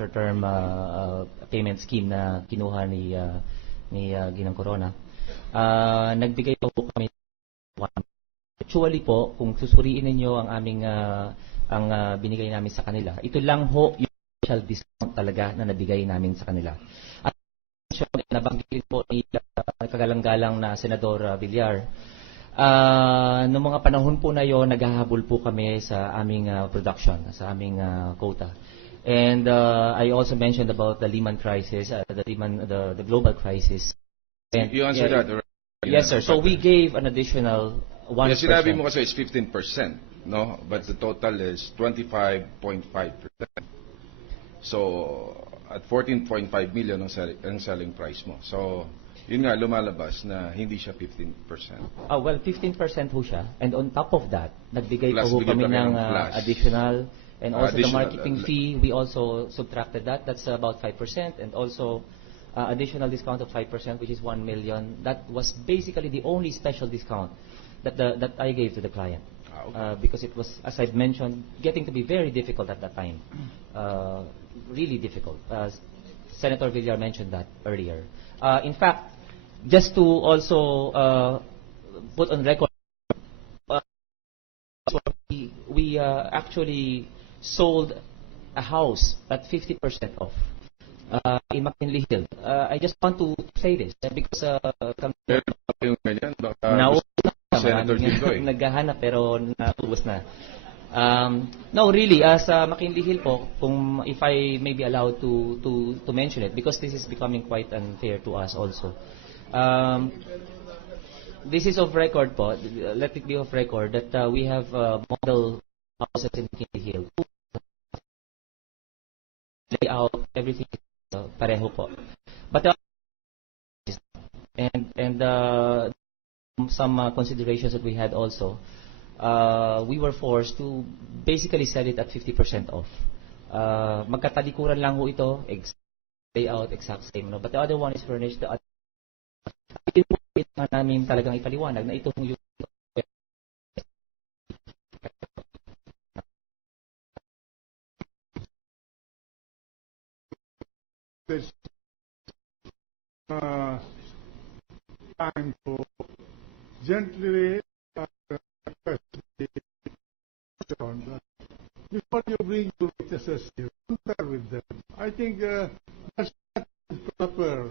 shorter-term payment scheme na kinuha ni Ginang Corona. Nagbigay po kami. Actually po, kung susuriin ninyo ang aming ang binigay namin sa kanila, ito lang ho yung special discount talaga na nabigay namin sa kanila. At nabanggit po ni kagalang-galang na Senador Villar, noong mga panahon po na yon, naghahabol po kami sa aming production, sa aming quota. And I also mentioned about the Lehman crisis, the global crisis. And, you answered that already. Yes, sir. So we gave an additional 1%. Yes, sinabi mo kasi it's 15%, no? But the total is 25.5%. So, at 14.5 million ang selling price mo. So, yun nga, lumalabas na hindi siya 15%. Well, 15% ho siya. And on top of that, nagbigay Plus, po kami ng plus. additional. And also the Additional, marketing fee, we also subtracted that. That's about 5%. And also additional discount of 5%, which is 1 million. That was basically the only special discount that I gave to the client. Okay. Because it was, as I've mentioned, getting to be very difficult at that time. Really difficult. Senator Villar mentioned that earlier. In fact, just to also put on record, we actually sold a house at 50% off in McKinley Hill. I just want to say this because naghahanap pero naubos na. No, really, sa McKinley Hill po, if I may be allowed to mention it, because this is becoming quite unfair to us also. This is off record po. Let it be off record that we have model houses in McKinley Hill. Layout, everything pareho po. But some considerations that we had also, we were forced to basically sell it at 50% off. Magkatalikuran lang ho ito, layout, exact same. No? But the other one is furnished. Namin talagang ipaliwanag na ito yung time to gently before you bring your witnesses here, compare with them. I think that's not proper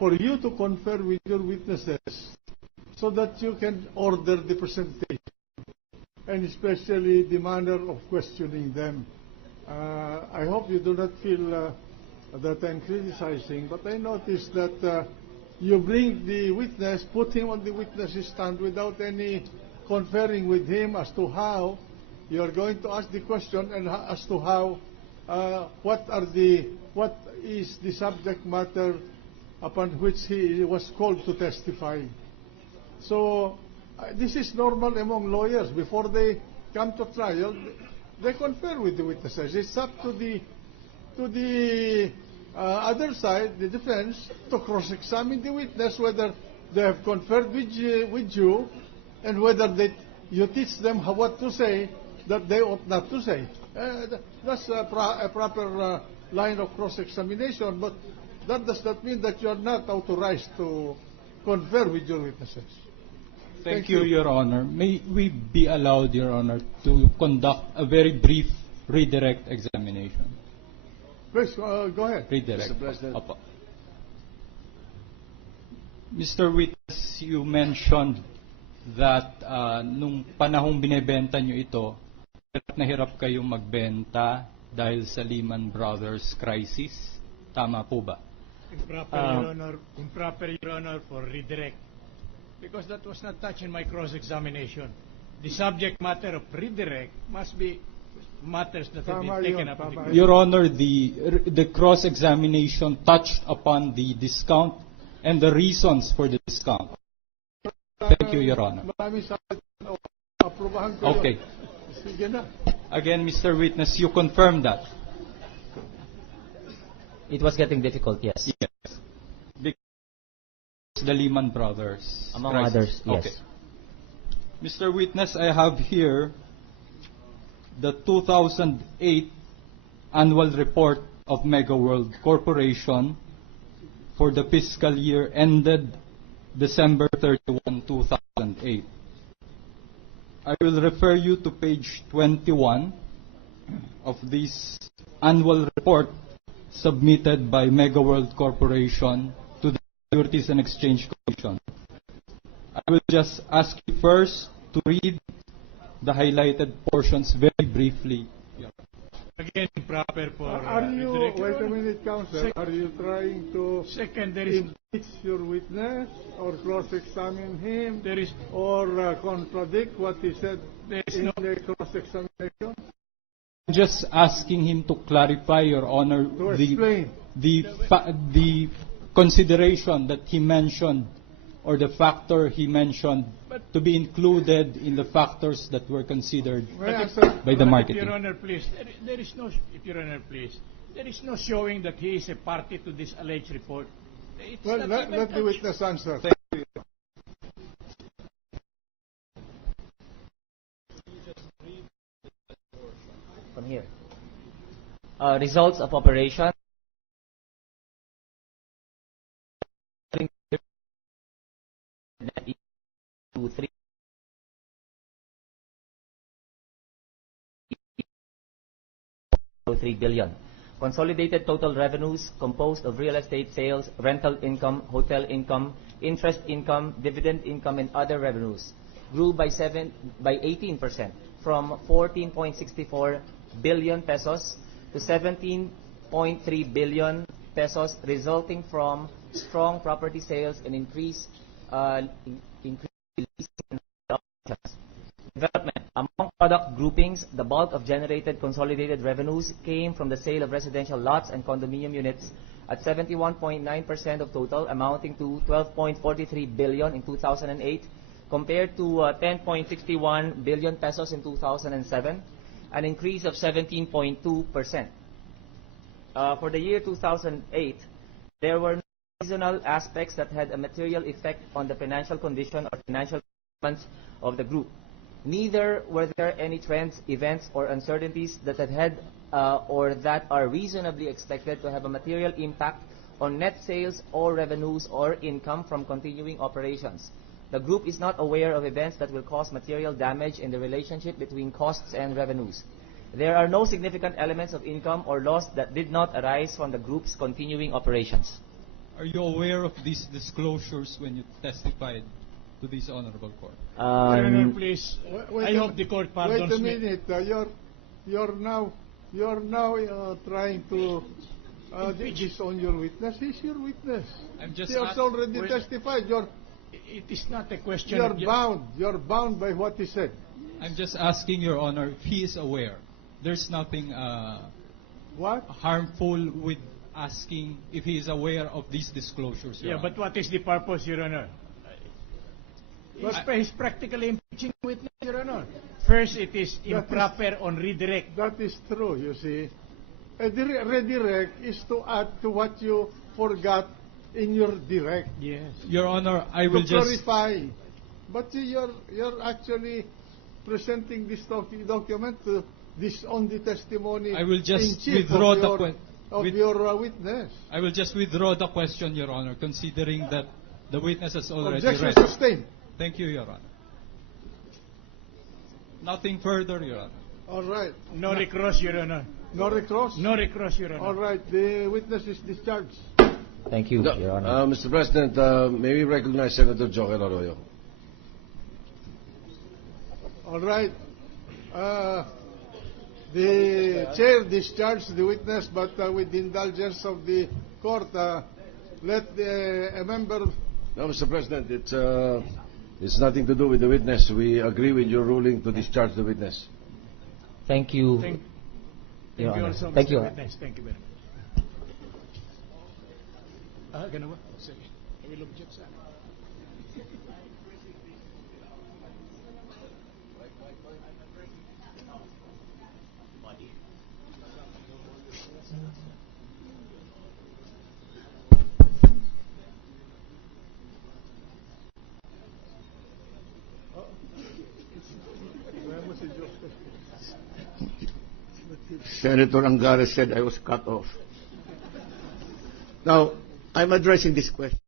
for you to confer with your witnesses so that you can order the presentation and especially the manner of questioning them. I hope you do not feel that I'm criticizing, but I noticed that you bring the witness, put him on the witness stand without any conferring with him as to how you are going to ask the question and as to how what is the subject matter upon which he was called to testify. So this is normal among lawyers. Before they come to trial, they confer with the witnesses. It's up to the other side, the defense, to cross-examine the witness whether they have conferred with you and whether you teach them what to say that they ought not to say. That's a proper line of cross-examination, but that does not mean that you are not authorized to confer with your witnesses. Thank you, Your Honor. May we be allowed, Your Honor, to conduct a very brief redirect examination? Please, go ahead. Redirect. Mr. President. Opo. Mr. Witness, you mentioned that nung panahong binebenta nyo ito, hirap na hirap kayong magbenta dahil sa Lehman Brothers crisis. Tama po ba? Improper, Your Honor, for redirect. Because that was not touched in my cross-examination. The subject matter of redirect must be matters that have been taken up. Your Honor, the cross-examination touched upon the discount and the reasons for the discount. Thank you, Your Honor. Okay. Again, Mr. Witness, you confirm that? it was getting difficult, yes. Yes. Because the Lehman Brothers among crisis. others, yes. Okay. Mr. Witness, I have here the 2008 annual report of Mega World Corporation for the fiscal year ended December 31, 2008. I will refer you to page 21 of this annual report submitted by Mega World Corporation to the Securities and Exchange Commission. I will just ask you first to read the highlighted portions very briefly. Again, proper for Are you, redirect. wait a minute, Counsel, are you trying to Second, there is impeach your witness or cross-examine him there is or contradict what he said there is in no the cross-examination? I'm just asking him to clarify, Your Honor, To explain. the consideration that he mentioned or the factor he mentioned to be included in the factors that were considered May I answer? by the If marketing. Your Honor, please, there is no. If Your Honor, please, there is no showing that he is a party to this alleged report. It's Well, not let even the touched. witness answer. From here. Results of operation. To 3 billion. Consolidated total revenues composed of real estate sales, rental income, hotel income, interest income, dividend income, and other revenues grew by 18% from 14.64 billion pesos to 17.3 billion pesos, resulting from strong property sales and increased leasing and operations. Development. Among product groupings, the bulk of generated consolidated revenues came from the sale of residential lots and condominium units at 71.9% of total, amounting to 12.43 billion in 2008, compared to 10.61 billion pesos in 2007, an increase of 17.2%. For the year 2008, there were no seasonal aspects that had a material effect on the financial condition or financial performance of the group. Neither were there any trends, events, or uncertainties that had or that are reasonably expected to have a material impact on net sales or revenues or income from continuing operations. The group is not aware of events that will cause material damage in the relationship between costs and revenues. There are no significant elements of income or loss that did not arise from the group's continuing operations. Are you aware of these disclosures when you testified to this honorable court? Your Honor, please. I hope the court pardons Wait a me. minute. You're now trying to disown your witness. He's your witness. I'm just He has already Well, testified. It is not a question. You're of bound. You're bound by what he said. I'm just asking, Your Honor, if he is aware. There's nothing What? harmful with asking if he is aware of these disclosures, Your Yeah, Honor. but what is the purpose, Your Honor? He's practically impeaching witness, Your Honor. First, it is improper on redirect. That is true, you see. A redirect is to add to what you forgot in your direct. Yes. Your Honor, I will To just... clarify. But you're actually presenting this document to disown the testimony I will just in chief withdraw of the your witness. I will just withdraw the question, Your Honor, considering that the witness has already Objection read. sustained. Thank you, Your Honor. Nothing further, Your Honor. All right. No recross, Your Honor. No recross? No recross, Your Honor. All right. The witness is discharged. Thank you, Your Honor. Mr. President, may we recognize Senator Joker Arroyo? All right. The chair discharged the witness, but with the indulgence of the court, let a member... No, Mr. President, it's nothing to do with the witness. We agree with your ruling to discharge the witness. Thank you, Thank Your you Honor. also, Thank Mr. you. Witness. Thank you very much. Ganun ba? Sige. I will object sa akin. Senator Angares said I was cut off. Now, I'm addressing this question.